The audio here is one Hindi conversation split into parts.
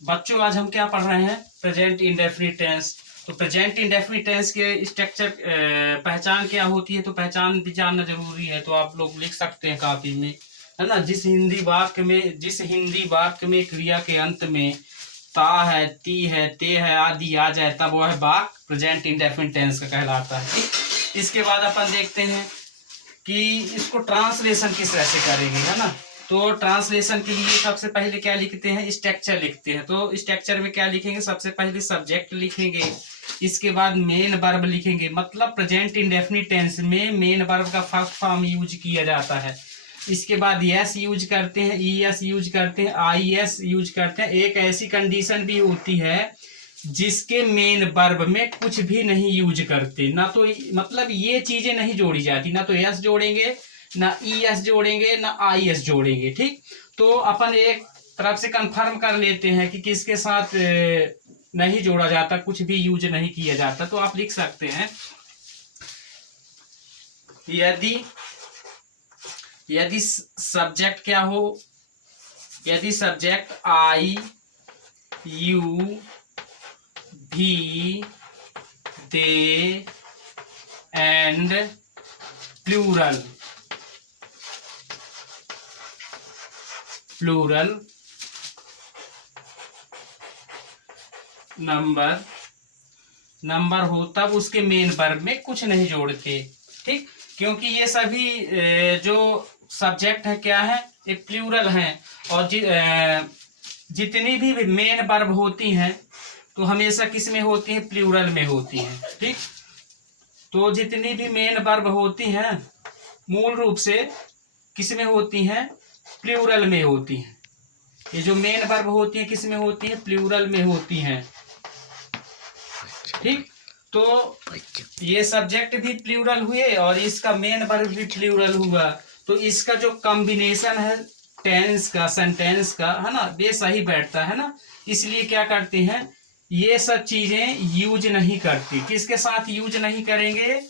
बच्चों आज हम क्या पढ़ रहे हैं? Present indefinite tense. तो प्रेजेंट इंडेफिनिट टेंस के स्ट्रक्चर पहचान क्या होती है, तो पहचान भी जानना जरूरी है। तो आप लोग लिख सकते हैं कॉपी में, है ना। जिस हिंदी वाक्य में क्रिया के अंत में ता है, ती है, ते है आदि आ जाए, तब वह वाक्य प्रेजेंट इंडेफिनिट टेंस का कहलाता है। इसके बाद अपन देखते हैं कि इसको ट्रांसलेशन किस तरह से करेंगे, है ना। तो ट्रांसलेशन के लिए सबसे पहले क्या लिखते हैं? स्ट्रक्चर लिखते हैं। तो स्ट्रक्चर में क्या लिखेंगे? सबसे पहले सब्जेक्ट लिखेंगे, इसके बाद मेन वर्ब लिखेंगे। मतलब प्रेजेंट इंडेफिनिट टेंस में मेन वर्ब का फर्स्ट फॉर्म यूज किया जाता है। इसके बाद यस यूज करते हैं, ई एस यूज करते हैं, आई एस यूज करते हैं। एक ऐसी कंडीशन भी होती है जिसके मेन वर्ब में कुछ भी नहीं यूज करते, ना तो मतलब ये चीजें नहीं जोड़ी जाती, ना तो एस जोड़ेंगे, ना ई एस जोड़ेंगे, ना आई एस जोड़ेंगे। ठीक, तो अपन एक तरफ से कंफर्म कर लेते हैं कि किसके साथ नहीं जोड़ा जाता, कुछ भी यूज नहीं किया जाता। तो आप लिख सकते हैं यदि यदि सब्जेक्ट क्या हो, यदि सब्जेक्ट आई यू भी दे एंड प्लूरल नंबर हो, तब उसके मेन वर्ब में कुछ नहीं जोड़ते। ठीक, क्योंकि ये सभी जो सब्जेक्ट है क्या है, ये प्लूरल हैं। और जितनी भी मेन वर्ब होती हैं तो हमेशा किस में होती है? प्लूरल में होती हैं। ठीक, तो जितनी भी मेन वर्ब होती हैं मूल रूप से किस में होती हैं? प्लूरल में होती हैं। ये जो मेन वर्ब होती है किस में होती है? प्लूरल में होती हैं। ठीक, तो ये सब्जेक्ट भी प्लूरल हुए और इसका मेन वर्ब भी प्लूरल हुआ। तो इसका जो कॉम्बिनेशन है टेंस का, सेंटेंस का, है ना, ये सही बैठता है ना। इसलिए क्या करते हैं, ये सब चीजें यूज नहीं करती। किसके साथ यूज नहीं करेंगे?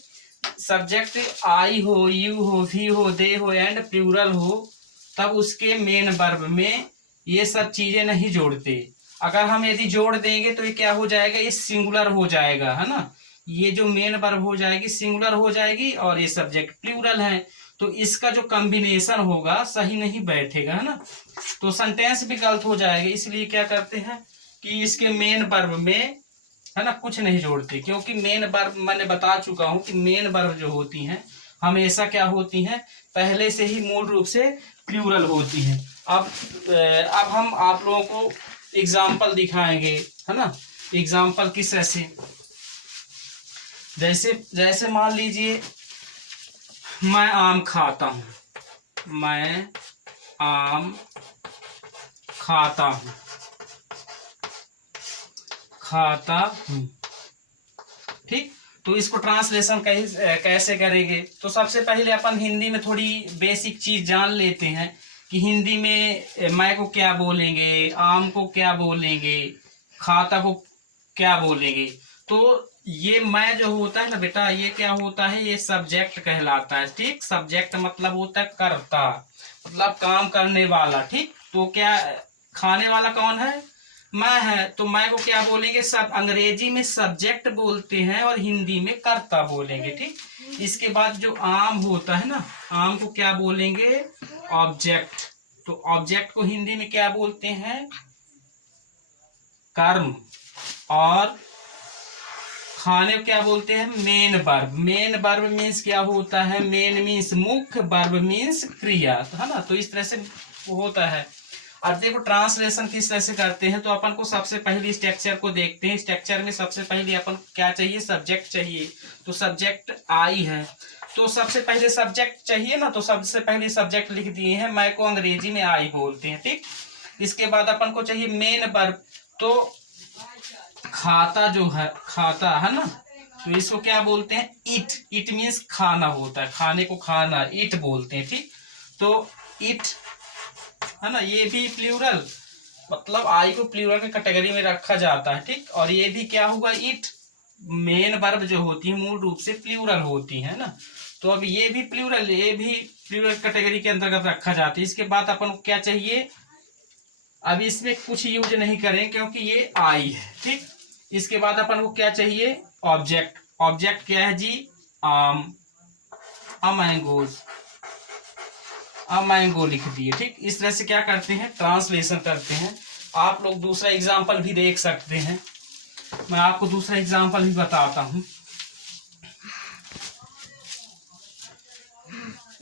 सब्जेक्ट आई हो, यू हो, भी हो, दे हो एंड प्लूरल हो, तब उसके मेन वर्ब में ये सब चीजें नहीं जोड़ते। अगर हम यदि जोड़ देंगे तो ये क्या हो जाएगा? ये सिंगुलर हो जाएगा, है ना। ये जो मेन वर्ब हो जाएगी सिंगुलर हो जाएगी और ये सब्जेक्ट प्लूरल है, तो इसका जो कॉम्बिनेशन होगा सही नहीं बैठेगा, है ना। तो सेंटेंस भी गलत हो जाएगा। इसलिए क्या करते हैं कि इसके मेन वर्ब में, है ना, कुछ नहीं जोड़ते। क्योंकि मेन वर्ब मैंने बता चुका हूं कि मेन वर्ब जो होती हैं हमेशा क्या होती हैं? पहले से ही मूल रूप से प्लूरल होती हैं। अब हम आप लोगों को एग्जाम्पल दिखाएंगे, है ना। एग्जाम्पल किस ऐसे, जैसे जैसे मान लीजिए मैं आम खाता हूँ, मैं आम खाता हूँ, खाता हूँ। ठीक, तो इसको ट्रांसलेशन कैसे करेंगे? तो सबसे पहले अपन हिंदी में थोड़ी बेसिक चीज जान लेते हैं कि हिंदी में मैं को क्या बोलेंगे, आम को क्या बोलेंगे, खाता को क्या बोलेंगे। तो ये मैं जो होता है ना बेटा, ये क्या होता है? ये सब्जेक्ट कहलाता है। ठीक, सब्जेक्ट मतलब होता है कर्ता, मतलब काम करने वाला। ठीक, तो क्या खाने वाला कौन है? मैं है। तो मैं को क्या बोलेंगे? सब अंग्रेजी में सब्जेक्ट बोलते हैं और हिंदी में कर्ता बोलेंगे। ठीक, इसके बाद जो आम होता है ना, आम को क्या बोलेंगे? ऑब्जेक्ट। तो ऑब्जेक्ट को हिंदी में क्या बोलते हैं? कर्म। और खाने को क्या बोलते हैं? Main verb. Main verb means क्या होता है? मेन मीन्स मुख्य, वर्ब मीन्स क्रिया, तो है ना। तो इस तरह से वो होता है। अब देखो ट्रांसलेशन किस तरह से करते हैं। तो अपन को सबसे पहले स्ट्रक्चर को देखते हैं। स्ट्रक्चर में सबसे पहले अपन क्या चाहिए? सब्जेक्ट चाहिए। तो सब्जेक्ट आई है, तो सबसे पहले सब्जेक्ट चाहिए ना, तो सबसे पहले सब्जेक्ट लिख दिए हैं। मैं को अंग्रेजी में आई बोलते हैं। ठीक, इसके बाद अपन को चाहिए मेन वर्ब। तो खाता जो है, खाता है ना, तो इसको क्या बोलते हैं? इट। इट मीन्स खाना होता है, खाने को खाना, इट बोलते हैं। ठीक, तो इट, है ना, ये भी प्लूरल, मतलब आई को प्लूरल की कैटेगरी में रखा जाता है। ठीक, और ये भी क्या हुआ? इट। मेन वर्ब जो होती है मूल रूप से प्लूरल होती है ना। तो अब ये भी प्लूरल, ये भी प्लूरल कैटेगरी के अंतर्गत रखा जाता है। इसके बाद अपन को क्या चाहिए? अब इसमें कुछ यूज नहीं करें क्योंकि ये आई है, ठीक। इसके बाद अपन को क्या चाहिए, ऑब्जेक्ट। ऑब्जेक्ट क्या है जी, आम, मैंगोज, मैंगो लिख दिए, ठीक। इस तरह से क्या करते हैं, ट्रांसलेशन करते हैं। आप लोग दूसरा एग्जाम्पल भी देख सकते हैं, मैं आपको दूसरा एग्जाम्पल भी बताता हूं।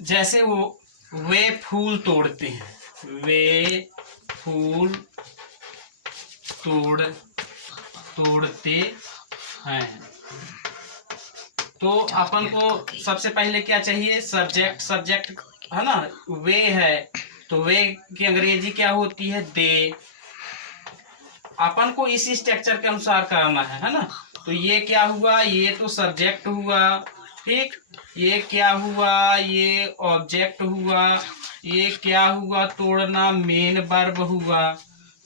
जैसे वे फूल तोड़ते हैं, वे फूल तोड़ते हैं। तो अपन को सबसे पहले क्या चाहिए, सब्जेक्ट। सब्जेक्ट है ना, वे है, तो वे की अंग्रेजी क्या होती है, दे। अपन को इसी स्ट्रक्चर के अनुसार करना है ना। तो ये क्या हुआ, ये तो सब्जेक्ट हुआ, ठीक। ये क्या हुआ, ये ऑब्जेक्ट हुआ। ये क्या हुआ, तोड़ना, मेन वर्ब हुआ।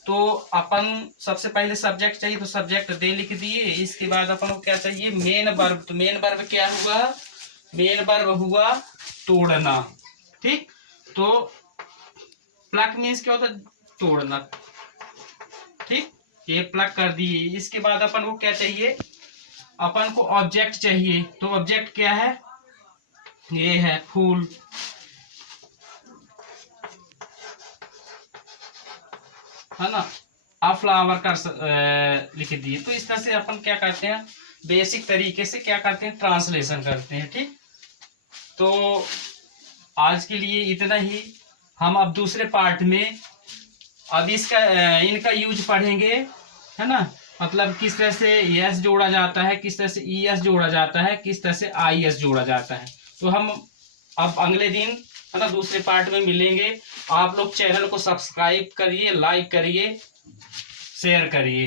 तो अपन सबसे पहले सब्जेक्ट चाहिए, तो सब्जेक्ट दे लिख दिए। इसके बाद अपन को क्या चाहिए, मेन वर्ब। तो मेन वर्ब क्या हुआ, मेन वर्ब हुआ तोड़ना, ठीक। तो प्लक मीन्स क्या होता है, तोड़ना, ठीक। ये प्लग कर दिए। इसके बाद अपन को क्या चाहिए, अपन को ऑब्जेक्ट चाहिए। तो ऑब्जेक्ट क्या है, ये है फूल, है ना। फ्लावर का लिख दिए। तो इस तरह से अपन क्या करते हैं, बेसिक तरीके से क्या करते हैं, ट्रांसलेशन करते हैं, ठीक। तो आज के लिए इतना ही। हम अब दूसरे पार्ट में अब इनका यूज पढ़ेंगे, है ना। मतलब किस तरह से यस जोड़ा जाता है, किस तरह से ईएस जोड़ा जाता है, किस तरह से आईएस जोड़ा जाता है। तो हम अब अगले दिन, है ना, दूसरे पार्ट में मिलेंगे। आप लोग चैनल को सब्सक्राइब करिए, लाइक करिए, शेयर करिए।